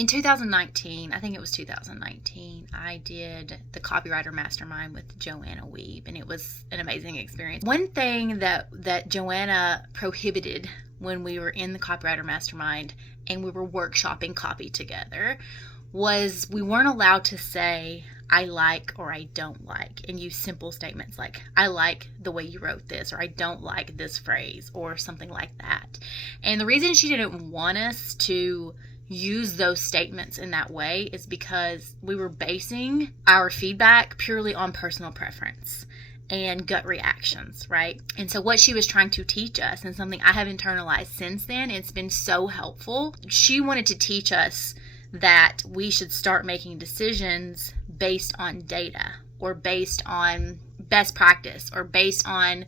In 2019, I think it was 2019, I did the Copywriter Mastermind with Joanna Wiebe, and it was an amazing experience. One thing that Joanna prohibited when we were in the Copywriter Mastermind and we were workshopping copy together was we weren't allowed to say, I like or I don't like, and use simple statements like, I like the way you wrote this, or I don't like this phrase, or something like that. And the reason she didn't want us to use those statements in that way is because we were basing our feedback purely on personal preference and gut reactions, right? And so what she was trying to teach us, and something I have internalized since then, it's been so helpful. She wanted to teach us that we should start making decisions based on data, or based on best practice, or based on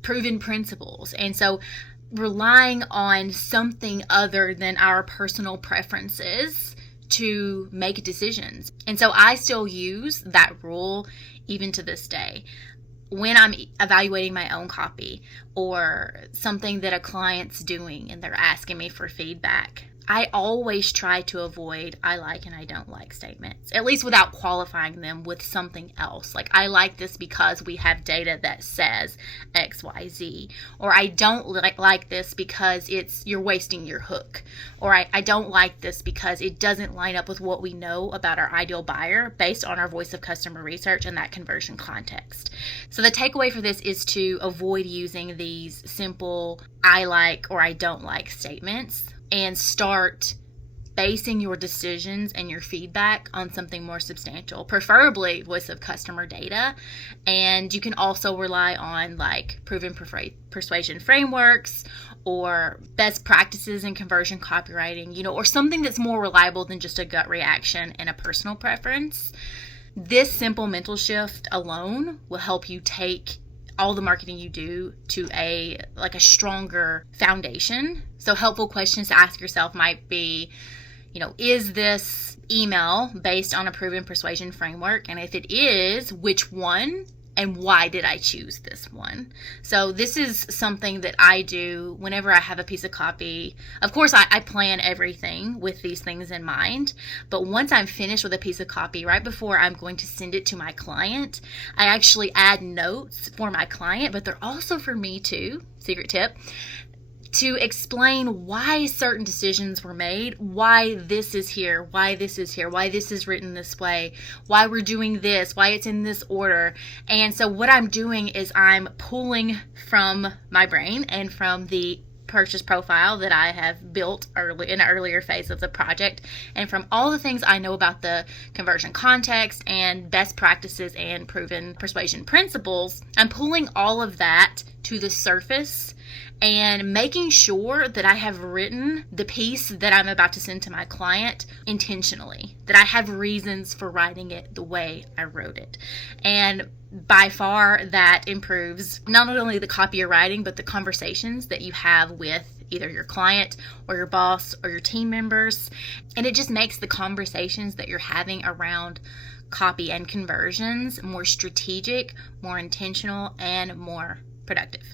proven principles. And so relying on something other than our personal preferences to make decisions. And so I still use that rule even to this day. When I'm evaluating my own copy or something that a client's doing and they're asking me for feedback, I always try to avoid I like and I don't like statements, at least without qualifying them with something else. Like, I like this because we have data that says X, Y, Z. Or I don't like this because you're wasting your hook. Or I don't like this because it doesn't line up with what we know about our ideal buyer based on our voice of customer research and that conversion context. So the takeaway for this is to avoid using these simple I like or I don't like statements, and start basing your decisions and your feedback on something more substantial, preferably voice of customer data. And you can also rely on like proven persuasion frameworks or best practices in conversion copywriting, or something that's more reliable than just a gut reaction and a personal preference. This simple mental shift alone will help you take all the marketing you do to a stronger foundation. So helpful questions to ask yourself might be, is this email based on a proven persuasion framework? And if it is, which one? And why did I choose this one? So this is something that I do whenever I have a piece of copy. Of course, I plan everything with these things in mind. But once I'm finished with a piece of copy, right before I'm going to send it to my client, I actually add notes for my client, but they're also for me too. Secret tip. To explain why certain decisions were made, why this is here, why this is here, why this is written this way, why we're doing this, why it's in this order. And so what I'm doing is I'm pulling from my brain and from the purchase profile that I have built in an earlier phase of the project, and from all the things I know about the conversion context and best practices and proven persuasion principles. I'm pulling all of that to the surface and making sure that I have written the piece that I'm about to send to my client intentionally, that I have reasons for writing it the way I wrote it. And by far, that improves not only the copy you're writing, but the conversations that you have with either your client or your boss or your team members. And it just makes the conversations that you're having around copy and conversions more strategic, more intentional, and more productive.